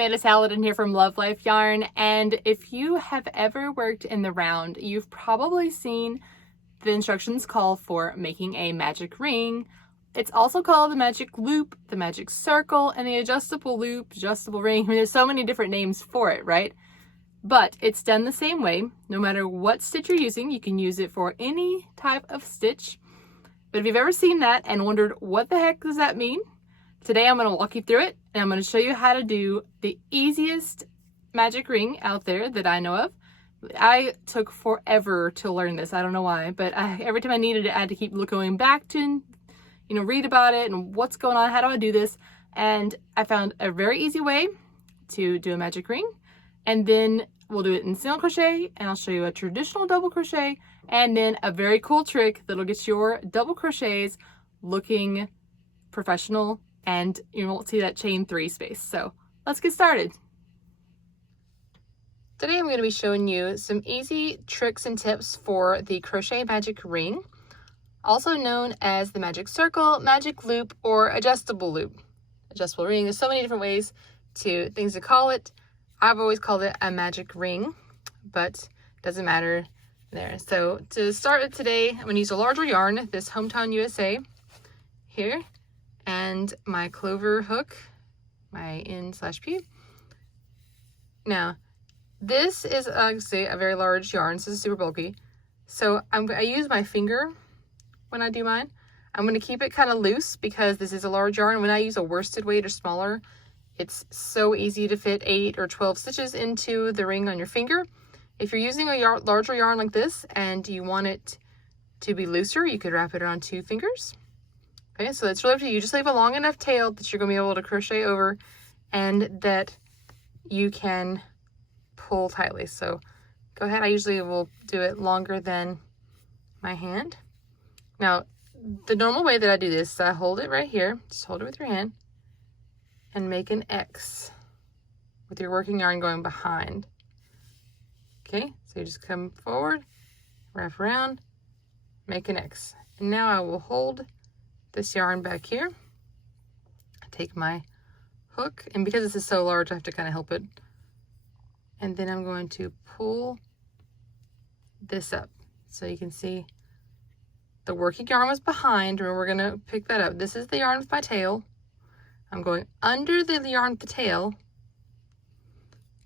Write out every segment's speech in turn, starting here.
Tomato Salad in here from Love Life Yarn, and if you have ever worked in the round, you've probably seen the instructions call for making a magic ring. It's also called the magic loop, the magic circle, and the adjustable loop, adjustable ring. I mean, there's so many different names for it, right? But it's done the same way. No matter what stitch you're using, you can use it for any type of stitch. But if you've ever seen that and wondered what the heck does that mean, today I'm going to walk you through it, and I'm going to show you how to do the easiest magic ring out there that I know of. I took forever to learn this. I don't know why, but every time I needed it, I had to keep going back to, read about it and what's going on, how do I do this? And I found a very easy way to do a magic ring. And then we'll do it in single crochet, and I'll show you a traditional double crochet, and then a very cool trick that'll get your double crochets looking professional, and you won't see that chain 3 space. So let's get started. Today I'm going to be showing you some easy tricks and tips for the crochet magic ring, also known as the magic circle, magic loop, or adjustable loop. Adjustable ring, there's so many different ways things to call it. I've always called it a magic ring, but it doesn't matter there. So to start with today, I'm going to use a larger yarn, this Hometown USA here, and my clover hook, my N/P. Now, this is obviously a very large yarn, so this is super bulky. So I use my finger when I do mine. I'm going to keep it kind of loose because this is a large yarn. When I use a worsted weight or smaller, it's so easy to fit 8 or 12 stitches into the ring on your finger. If you're using a larger yarn like this and you want it to be looser, you could wrap it around 2 fingers. Okay, so it's really up to you. Just leave a long enough tail that you're going to be able to crochet over and that you can pull tightly. So go ahead. I usually will do it longer than my hand. Now, the normal way that I do this is I hold it right here. Just hold it with your hand and make an X with your working yarn going behind. Okay, so you just come forward, wrap around, make an X. And now I will hold this yarn back here. Take my hook, and because this is so large, I have to kind of help it. And then I'm going to pull this up. So you can see the working yarn was behind, and we're gonna pick that up. This is the yarn with my tail. I'm going under the yarn with the tail,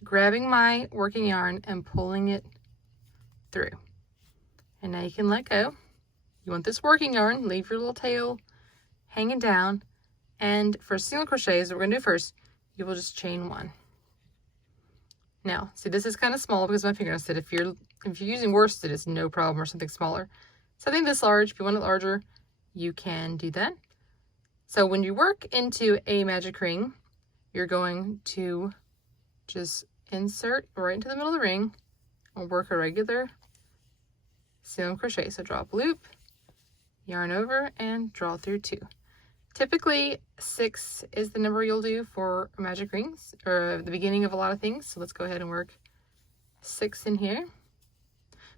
grabbing my working yarn and pulling it through. And now you can let go. You want this working yarn, leave your little tail hanging down. And for single crochets, what we're gonna do first, you will just chain 1. Now, see, this is kind of small because my finger said if you're using worsted, it's no problem, or something smaller. Something this large, if you want it larger, you can do that. So when you work into a magic ring, you're going to just insert right into the middle of the ring and work a regular single crochet. So drop a loop, yarn over, and draw through 2. Typically 6 is the number you'll do for magic rings, or the beginning of a lot of things. So let's go ahead and work 6 in here.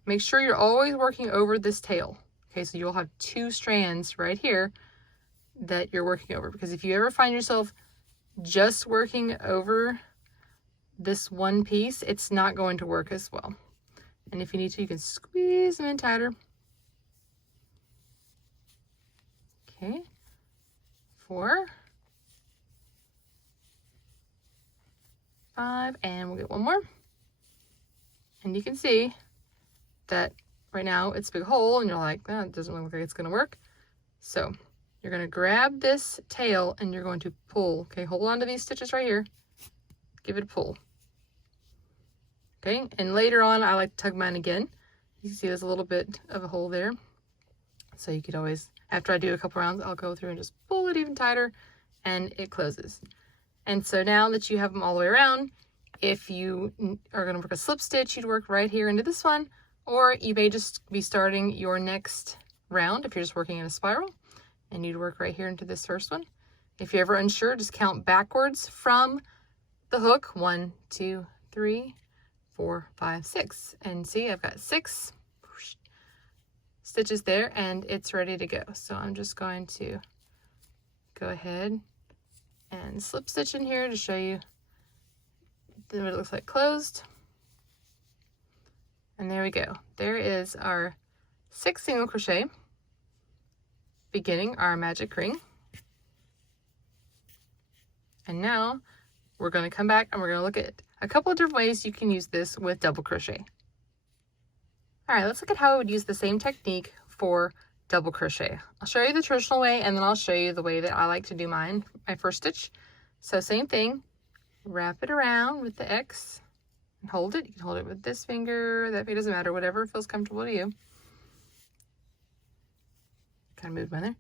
Make sure you're always working over this tail. Okay, so you'll have 2 strands right here that you're working over, because if you ever find yourself just working over this one piece, it's not going to work as well. And if you need to, you can squeeze them in tighter. Okay, 4, 5, and we'll get 1 more. And you can see that right now it's a big hole, and you're like, oh, it doesn't look like it's gonna work. So you're going to grab this tail and you're going to pull. Okay, hold on to these stitches right here. Give it a pull. Okay, and later on, I like to tug mine again. You can see there's a little bit of a hole there. So you could always, after I do a couple rounds, I'll go through and just pull it even tighter, and it closes. And so now that you have them all the way around, if you are going to work a slip stitch, you'd work right here into this one, or you may just be starting your next round if you're just working in a spiral, and you'd work right here into this first one. If you're ever unsure, just count backwards from the hook. 1, 2, 3, 4, 5, 6. And see, I've got 6 stitches there, and it's ready to go. So I'm just going to go ahead and slip stitch in here to show you then what it looks like closed. And there we go. There is our 6 single crochet, beginning our magic ring. And now we're going to come back and we're going to look at a couple of different ways you can use this with double crochet. All right, let's look at how I would use the same technique for double crochet. I'll show you the traditional way, and then I'll show you the way that I like to do mine, my first stitch. So same thing, wrap it around with the X and hold it. You can hold it with this finger, that finger, doesn't matter, whatever feels comfortable to you. Kind of move mine there.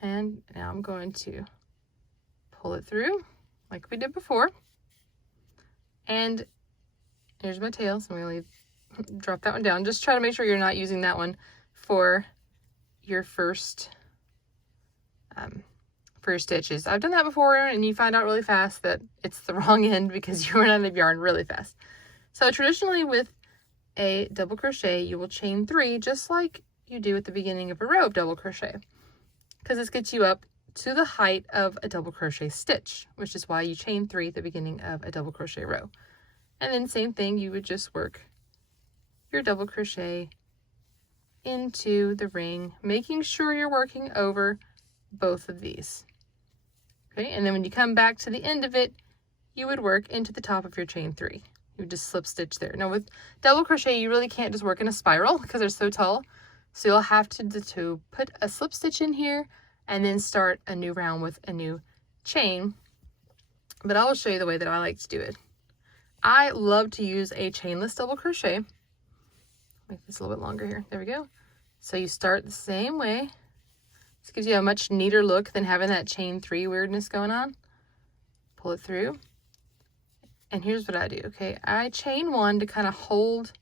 And now I'm going to pull it through like we did before. And here's my tail, so I'm going to drop that one down. Just try to make sure you're not using that one for your first for your stitches. I've done that before, and you find out really fast that it's the wrong end because you run out of yarn really fast. So traditionally with a double crochet, you will chain 3 just like you do at the beginning of a row of double crochet, because this gets you up to the height of a double crochet stitch, which is why you chain 3 at the beginning of a double crochet row. And then same thing, you would just work your double crochet into the ring, making sure you're working over both of these. Okay, and then when you come back to the end of it, you would work into the top of your chain 3. You would just slip stitch there. Now with double crochet, you really can't just work in a spiral because they're so tall. So you'll have to put a slip stitch in here and then start a new round with a new chain. But I will show you the way that I like to do it. I love to use a chainless double crochet. Make this a little bit longer here. There we go. So you start the same way. This gives you a much neater look than having that chain 3 weirdness going on. Pull it through. And here's what I do, okay? I chain 1 to kind of hold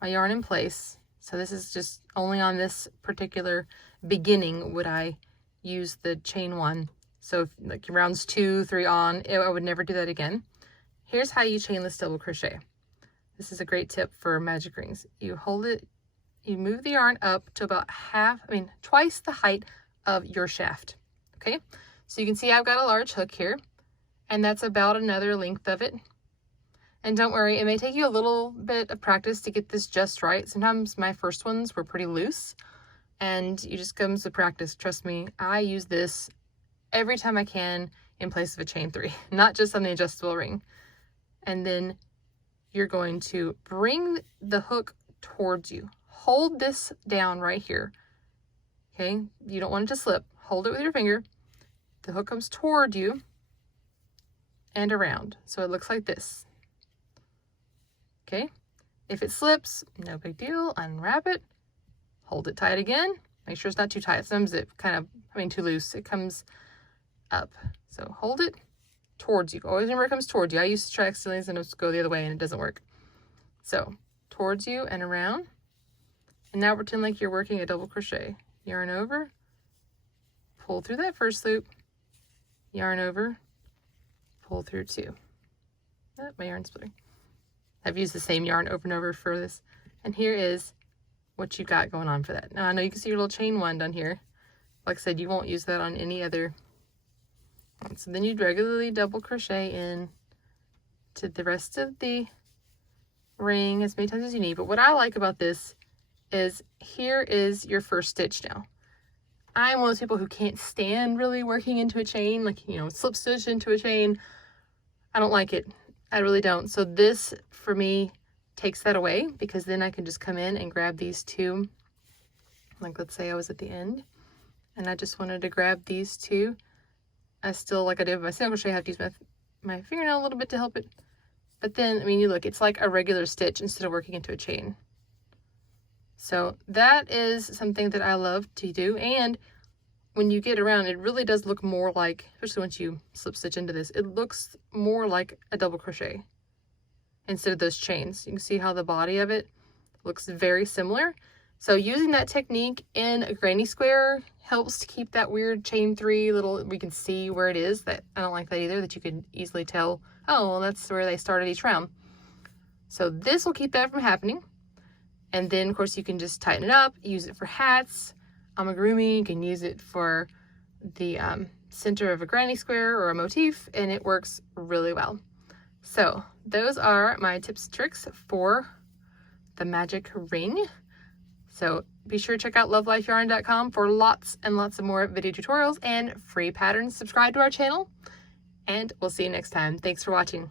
my yarn in place. So this is just only on this particular beginning would I use the chain 1. So if, like rounds 2, 3 on, I would never do that again. Here's how you chainless double crochet. This is a great tip for magic rings. You hold it, you move the yarn up to about twice the height of your shaft. Okay, so you can see I've got a large hook here, and that's about another length of it. And don't worry, it may take you a little bit of practice to get this just right. Sometimes my first ones were pretty loose, and you just comes with practice. Trust me, I use this every time I can in place of a chain 3, not just on the adjustable ring. And then you're going to bring the hook towards you. Hold this down right here. Okay, you don't want it to slip. Hold it with your finger. The hook comes toward you and around. So it looks like this. Okay, if it slips, no big deal. Unwrap it. Hold it tight again. Make sure it's not too tight. Sometimes it too loose. It comes up. So hold it towards you. Always remember it comes towards you. I used to try accidentally and just go the other way and it doesn't work. So towards you and around. And now pretend like you're working a double crochet. Yarn over, pull through that first loop, yarn over, pull through 2. Oh, my yarn's splitting. I've used the same yarn over and over for this. And here is what you've got going on for that. Now I know you can see your little chain 1 down here. Like I said, you won't use that on any other. And so then you'd regularly double crochet in to the rest of the ring as many times as you need. But what I like about this is here is your first stitch now. I'm one of those people who can't stand really working into a chain, like, you know, slip stitch into a chain. I don't like it. I really don't. So this, for me, takes that away, because then I can just come in and grab these 2. Like, let's say I was at the end and I just wanted to grab these 2. I still, like I did with my single crochet, have to use my fingernail a little bit to help it. But then, I mean, you look, it's like a regular stitch instead of working into a chain. So that is something that I love to do. And when you get around, it really does look more like, especially once you slip stitch into this, it looks more like a double crochet instead of those chains. You can see how the body of it looks very similar. So using that technique in a granny square helps to keep that weird chain 3 little, we can see where it is. That I don't like that either, that you can easily tell, oh, well, that's where they started each round. So this will keep that from happening. And then, of course, you can just tighten it up, use it for hats, amigurumi. You can use it for the center of a granny square or a motif, and it works really well. So those are my tips and tricks for the magic ring. So be sure to check out love.life.yarn.com for lots and lots of more video tutorials and free patterns. Subscribe to our channel, and we'll see you next time. Thanks for watching.